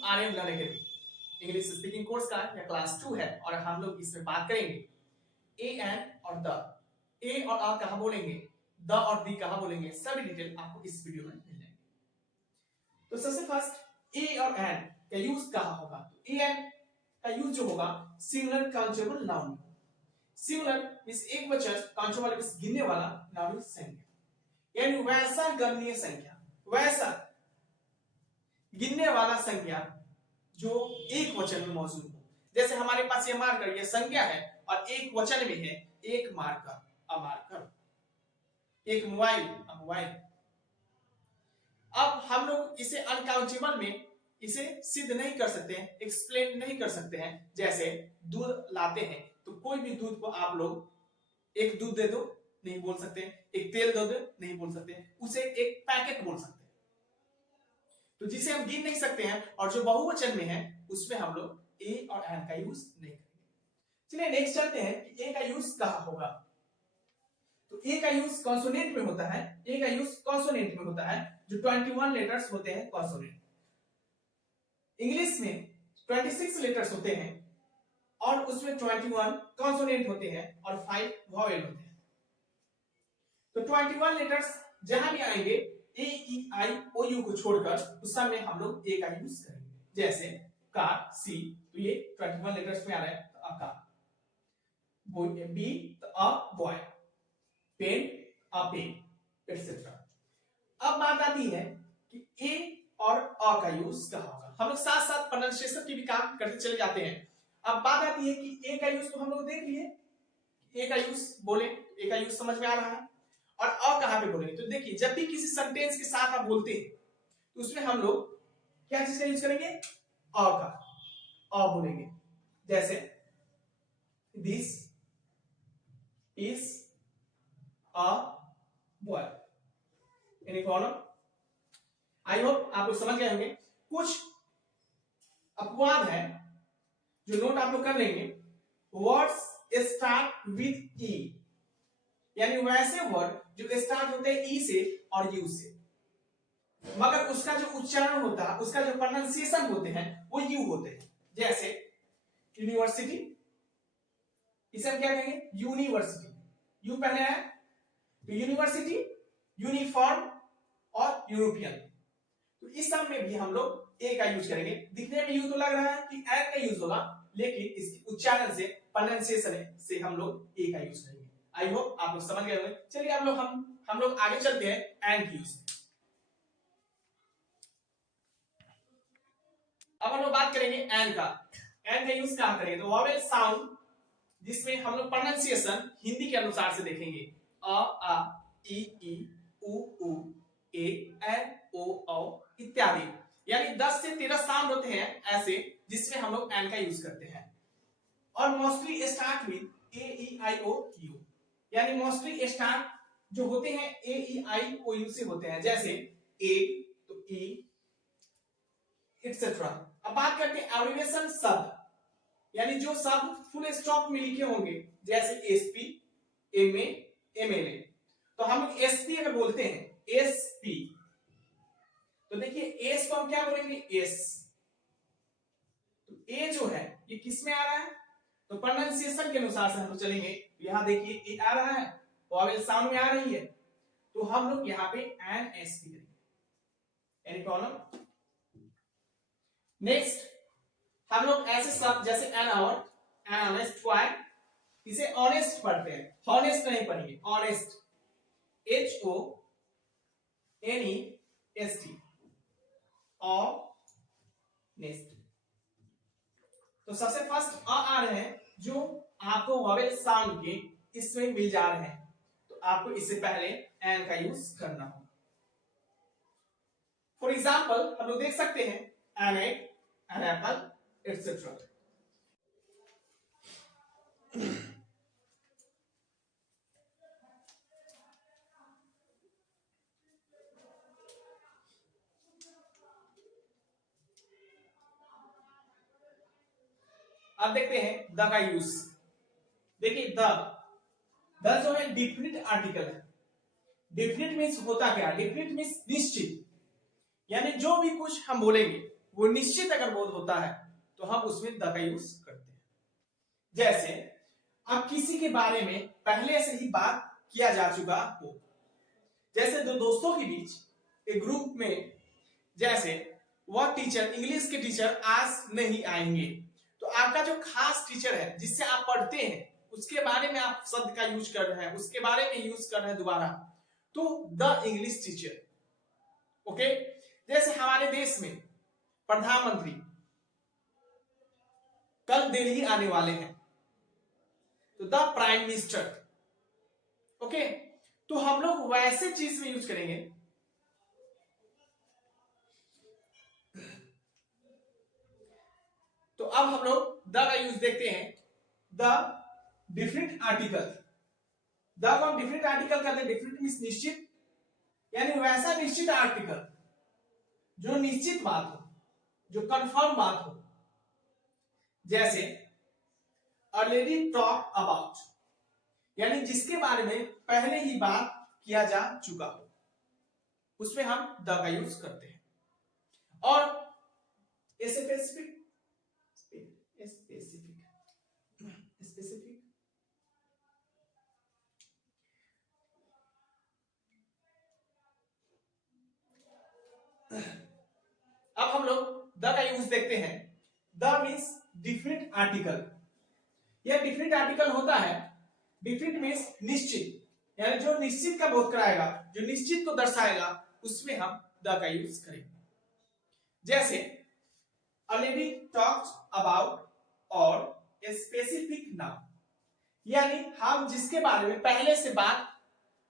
लोग Aryan learn academy English speaking course का या क्लास 2 है और हम लोग इसमें बात करेंगे ए एन और द। ए और आ कहां बोलेंगे, द और दी कहां बोलेंगे, सभी डिटेल आपको इस वीडियो में मिल जाएंगे। तो सबसे फर्स्ट ए और एन का यूज कहां होगा, तो ए एन का यूज जो होगा singular countable noun. Singular means एक वचन, काउंटेबल मींस गिनने वाला, नाउन संख्या यानी वैसा गणनीय संख्या, वैसा गिनने वाला संख्या जो एक वचन में मौजूद हो। जैसे हमारे पास ये मार्कर, ये संख्या है और एक वचन में है, एक मार्कर, अ मार्कर, एक मोबाइल, अ मोबाइल। अब हम लोग इसे अनकाउंटेबल में इसे सिद्ध नहीं कर सकते हैं, एक्सप्लेन नहीं कर सकते हैं। जैसे दूध लाते हैं तो कोई भी दूध को आप लोग एक दूध दे दो नहीं बोल सकते, एक तेल दे दो नहीं बोल सकते, उसे एक पैकेट बोल सकते हैं। तो जिसे हम गिन नहीं सकते हैं और जो बहुवचन में है उसमें हम लोग ए और एन का यूज नहीं करेंगे। चलिए नेक्स्ट चलते हैं कि ए का यूज कहां होगा। तो ए का यूज कॉन्सोनेंट में होता है। ए का यूज कॉन्सोनेंट में होता है, जो 21 लेटर्स होते हैं कॉन्सोनेंट। इंग्लिश में 26 लेटर्स होते हैं और उसमें 21 कॉन्सोनेंट होते हैं और 5 वॉवेल होते हैं। तो 21 लेटर्स जहां भी आएंगे ए ई आई ओ यू को छोड़कर उस समय हम लोग ए का यूज करेंगे। जैसे कार, सी, तो ये 21 लेटर्स में आ रहा है, तो अ कार। बी तो a boy, pen a pen, et cetera. अब बात आती है कि ए और अ का यूज कहां होगा। हम लोग साथ साथ प्रोनाउंसिएशन की भी काम करते चले जाते हैं। अब बात आती है कि ए का यूज तो हम लोग देख लिए, ए का यूज बोले, ए का यूज समझ में आ रहा है, और अ कहां पे बोलेंगे। तो देखिए जब भी किसी सेंटेंस के साथ आप बोलते हैं तो उसमें हम लोग क्या चीज का यूज करेंगे, अ का, अ बोलेंगे। जैसे this is a boy, any problem? I hope आप लोग समझ गए होंगे। कुछ अपवाद है जो नोट आप लोग कर लेंगे। वर्ड्स स्टार्ट विद ई, यानी वैसे वर्ड जो स्टार्ट होते हैं ई से और यू से, मगर उसका जो उच्चारण होता है, उसका जो प्रोनाउंसिएशन होते हैं वो यू होते हैं। जैसे यूनिवर्सिटी, इसे हम क्या कहेंगे, यूनिवर्सिटी, यू पहले है तो यूनिवर्सिटी, यूनिफॉर्म और यूरोपियन। तो इस सब में भी हम लोग ए का यूज करेंगे। दिखने में यू तो लग रहा है कि एन का यूज होगा, लेकिन इसके उच्चारण से, प्रोनाउंसिएशन से हम लोग ए का यूज करेंगे। आई होप आप लोग समझ गए होंगे। चलिए हम लोग आगे चलते हैं एन की यूज। अब हम लोग बात करेंगे एन का। एन का यूज कहां करेंगे, तो वॉवेल साउंड जिसमें हम लोग प्रोनाउंसिएशन हिंदी के अनुसार से देखेंगे। अ आ, ई ई, उ उ, ए एन, ओ औ इत्यादि, यानी 10 से 13 साउंड होते हैं ऐसे जिसमें हम लोग एन का यूज करते हैं। और mostly start with A E I O U, यानी मोस्टली स्टार्ट जो होते हैं ए ई आई ओ यू से होते हैं। जैसे ए तो ई, एटसेट्रा। अब बात करते हैं एब्रिविएशन शब्द, यानी जो शब्द फुल स्टॉप में लिखे होंगे, जैसे एसपी, एमए, एमएलए। तो हम एसपी अगर बोलते हैं, एसपी, तो देखिए एस को हम क्या बोलेंगे, एस। तो ए जो है ये किस में आ रहा है, तो प्रोनाउंसिएशन के अनुसार से हम लोग चलेंगे। यहां देखिए ए आ रहा है, वॉवेल साउंड में आ रही है, तो हम लोग यहां पे एन एस पी करेंगे। Any problem? नेक्स्ट हम लोग ऐसे शब्द जैसे an hour, an honest boy, इसे ऑनेस्ट पढ़ते हैं, हॉनेस्ट नहीं पढ़ेंगे, honest, H O N E S T, honest. तो सबसे फर्स्ट आ रहे हैं जो आपको वॉवेल साउंड के इसमें मिल जा रहे हैं, तो आपको इससे पहले एन का यूज करना होगा। फॉर एग्जाम्पल हम लोग देख सकते हैं an egg, an apple, et cetera. अब देखते हैं द का यूज। देखिए द जो है डिफिनिट आर्टिकल है। डिफिनिट मींस होता क्या, डिफिनिट मींस निश्चित, यानी जो भी कुछ हम बोलेंगे वो निश्चित अगर बोध होता है तो हम उसमें द का यूज करते हैं। जैसे अब किसी के बारे में पहले से ही बात किया जा चुका हो, जैसे दो दोस्तों के बीच एक ग्रुप में, जैसे वह टीचर, इंग्लिश के टीचर आज नहीं आएंगे, तो आपका जो खास टीचर है जिससे आप पढ़ते हैं उसके बारे में आप शब्द का यूज कर रहे हैं, उसके बारे में यूज कर रहे हैं दोबारा, तो द इंग्लिश टीचर। ओके, जैसे हमारे देश में प्रधानमंत्री कल दिल्ली आने वाले हैं, तो द प्राइम मिनिस्टर। ओके, तो हम लोग वैसे चीज में यूज करेंगे। तो अब हम लोग द का यूज देखते हैं, द डिफरेंट आर्टिकल। द को हम डिफरेंट आर्टिकल कहते हैं। डिफरेंट मींस निश्चित, यानी वैसा निश्चित आर्टिकल जो निश्चित बात हो, जो कंफर्म बात हो। जैसे अ लेडी टॉक अबाउट, यानी जिसके बारे में पहले ही बात किया जा चुका हो, उसमें हम द का यूज करते हैं। और स्पेसिफिक अब हम लोग द का यूज देखते हैं। The means different article. यह डिफरेंट आर्टिकल होता है। डिफरेंट मीन्स निश्चित, यानी जो निश्चित का बोध कराएगा, जो निश्चित को दर्शाएगा, उसमें हम द का यूज करेंगे। जैसे अ लेडी टॉक्स अबाउट और ए स्पेसिफिक नाउन, यानी हम जिसके बारे में पहले से बात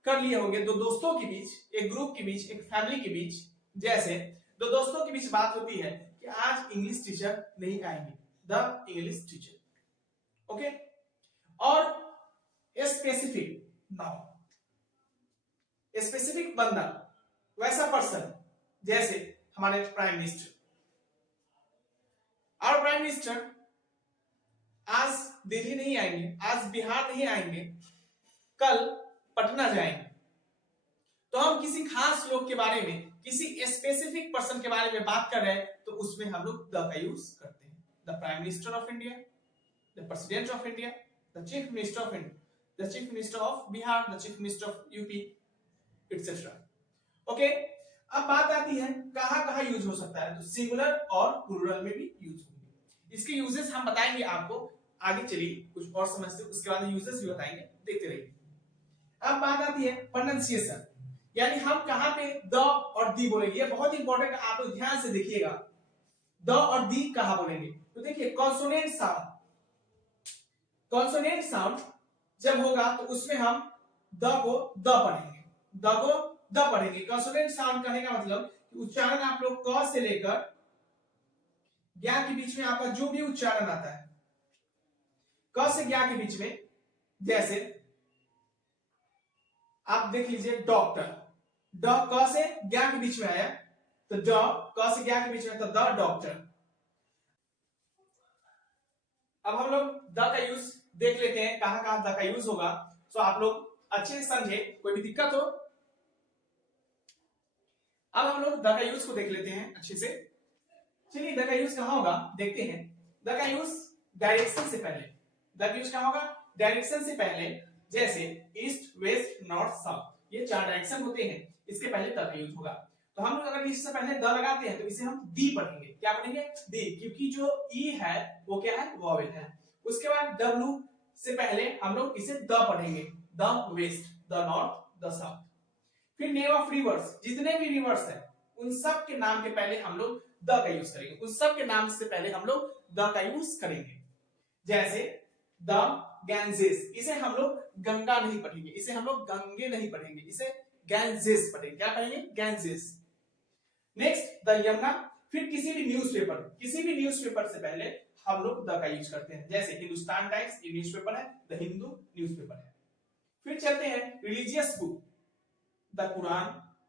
कर लिए होंगे, दो दोस्तों के बीच, एक ग्रुप के बीच, एक फैमिली के बीच। जैसे दो दोस्तों के बीच बात होती है कि आज इंग्लिश टीचर नहीं आएंगे, द इंग्लिश टीचर। ओके, और स्पेसिफिक नाउन, स्पेसिफिक बंदा, वैसा पर्सन, जैसे हमारे प्राइम मिनिस्टर। और प्राइम मिनिस्टर आज दिल्ली नहीं आएंगे, आज बिहार नहीं आएंगे, कल पटना जाएंगे। तो हम किसी खास लोग के बारे में, किसी स्पेसिफिक पर्सन के बारे में बात कर रहे हैं, तो उसमें हम लोग द का यूज करते हैं। The prime minister of India, the president of India, the chief minister of India, the chief minister of Bihar, the chief minister of UP, etcetera. Okay, अब बात आती है कहां कहां यूज हो सकता है, तो सिंगुलर और प्लूरल में भी यूज होंगे। इसके यूजेस हम बताएंगे आपको आगे, चलिए कुछ और समझते हैं, उसके बाद यूजेस भी बताएंगे, देखते रहिए। अब बात आती है प्रोनाउंसिएशन, यानी हम कहां पे द और दी बोलेंगे। ये बहुत इंपॉर्टेंट, आप लोग ध्यान से देखिएगा, द और दी कहां बोलेंगे। तो देखिए कॉन्सोनेंट साउंड, कॉन्सोनेंट साउंड जब होगा तो उसमें हम द को द पढ़ेंगे, द को द पढ़ेंगे। कॉन्सोनेंट साउंड कहने का मतलब उच्चारण आप लोग क से लेकर ज्ञा के बीच में आपका जो भी उच्चारण आता है, क से ज्ञा के बीच में, जैसे आप देख लीजिए डॉक्टर, ड क से ज्ञा के बीच में आया, तो ड क से ज्ञा के बीच में, तो द डॉक्टर। अब हम लोग द का यूज देख लेते हैं, कहां कहां द का यूज होगा, तो आप लोग अच्छे से समझे, कोई भी दिक्कत हो। अब हम लोग द का यूज को देख लेते हैं अच्छे से। चलिए द का यूज कहां होगा देखते हैं। द का यूज डायरेक्शन से पहले, द का यूज कहां होगा, डायरेक्शन से पहले। जैसे ईस्ट, वेस्ट, नॉर्थ, साउथ, ये चार डायरेक्शन होते हैं, इसके पहले द का यूज होगा। तो हम लोग अगर इससे पहले द लगाते हैं तो इसे हम दी पढ़ेंगे। क्या पढ़ेंगे, दी, क्योंकि जो ई है वो क्या है, वॉवेल है। उसके बाद डब्ल्यू से पहले हम लोग इसे द पढ़ेंगे, the west, the north, the south. फिर नेम ऑफ रिवर्स, जितने भी रिवर्स है उन सब के नाम के पहले हम लोग द का यूज करेंगे, उन सब के नाम से पहले हम लोग द का यूज करेंगे। जैसे द गैंजेस, इसे हम लोग गंगा नहीं पढ़ेंगे, इसे हम लोग गंगे नहीं पढ़ेंगे, इसे गैंजेस पढ़ेंगे। क्या पढ़ेंगे, गैंजेस। Next the Yamuna. फिर किसी भी न्यूज़पेपर, किसी भी न्यूज़पेपर से पहले हम लोग द का यूज करते हैं। जैसे हिंदुस्तान टाइम्स, ये न्यूज़पेपर है, द हिंदू न्यूज़पेपर है। फिर चलते हैं religious book, the Quran,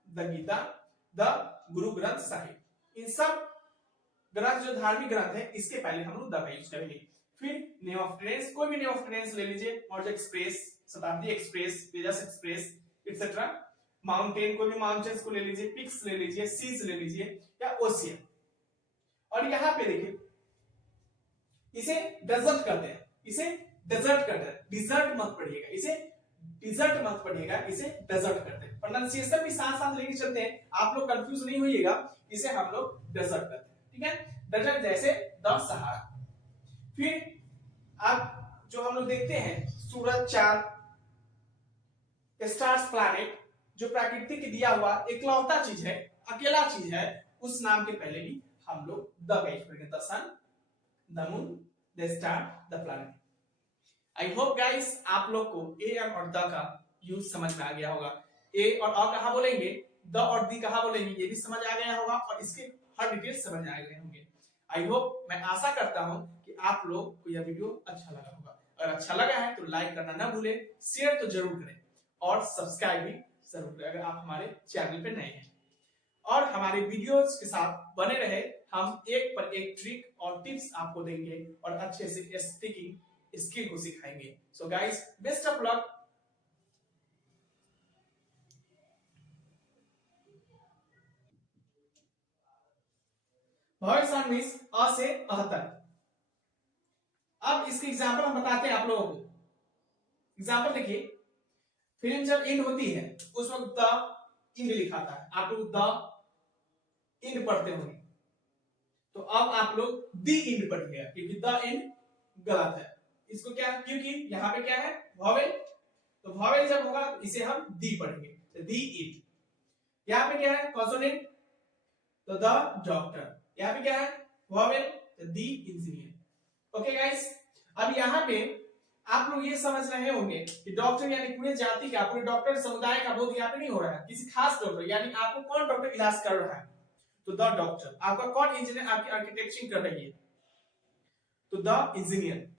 the Gita, the Guru Granth Sahib. इन सब ग्रंथ जो धार्मिक ग्रंथ है, इसके पहले हम लोग द का यूज करेंगे। फिर नेम ऑफ ट्रेन्स, कोई भी नेम ऑफ ट्रेन्स ले लीजिए, मौर्य एक्सप्रेस, शताब्दी एक्सप्रेस, तेजस एक्सप्रेस, एटसेट्रा। माउंटेन, कोई भी माउंटेन्स को ले लीजिए, पिक्स ले लीजिए, सीज ले लीजिए, या ओशियन। और यहाँ पे देखिए इसे डेजर्ट करते हैं, इसे डेजर्ट करते हैं, डिजर्ट मत पढ़िएगा, इसे डिजर्ट मत पढ़िएगा, इसे डेजर्ट करते हैं। प्रोनाउंसिएशन भी साथ साथ लेके चलते हैं, आप लोग कंफ्यूज नहीं होइएगा, इसे हम लोग डेजर्ट करते हैं, ठीक है। डेजर्ट जैसे द सहारा। फिर आप जो हम लोग देखते हैं सूरज, चांद, स्टार्स, प्लैनेट, जो प्रकृति के दिया हुआ इकलौता चीज है, अकेला चीज है, उस नाम के पहले भी हम लोग द का यूज करेंगे। The sun, the moon, the star, the planet. I hope guys आप लोग को ए एम और द का यूज समझ में आ गया होगा। ए और अ कहां बोलेंगे, द और दी कहां बोलेंगे, ये भी समझ आ गया होगा और इसके हर डिटेल समझ आ गए होंगे। आई होप, मैं आशा करता हूं कि आप लोग को यह वीडियो अच्छा लगा होगा। अगर अच्छा लगा है तो लाइक करना ना भूलें, शेयर तो जरूर करें और सब्सक्राइब भी जरूर करें अगर आप हमारे चैनल पे नए हैं। और हमारे वीडियोस के साथ बने रहे, हम एक पर एक ट्रिक और टिप्स आपको देंगे और अच्छे से स्पीकिंग स्किल को सिखाएंगे। So guys, best of luck. भविष्य मीन्स अ से अह तक। अब इसके एग्जाम्पल हम बताते हैं आप लोगों को। एग्जाम्पल देखिए, फिल्म जब एंड होती है उस वक्त द एंड लिखा था, आप लोग द एंड पढ़ते होंगे, तो अब आप लोग दी एंड पढ़िएगा क्योंकि द एंड गलत है। इसको क्या, क्योंकि यहाँ पे क्या है वॉवेल, तो वॉवेल जब होगा इसे हम दी पढ़ेंगे, तो दी एंड। यहाँ पे क्या है कॉन्सोनेंट, तो द डॉक्टर। यहाँ पे क्या है वॉवेल, तो दी इंजीनियर। ओके गाइस, अब यहाँ पे आप लोग ये समझ रहे होंगे कि डॉक्टर यानी पूरे जाति का, पूरे डॉक्टर समुदाय का बोध यहाँ पे नहीं हो रहा है, किसी खास डॉक्टर, यानी आपको कौन डॉक्टर इलाज कर रहा है, तो द डॉक्टर। आपका कौन इंजीनियर आपकी आर्किटेक्चर कर रही है, तो द इंजीनियर।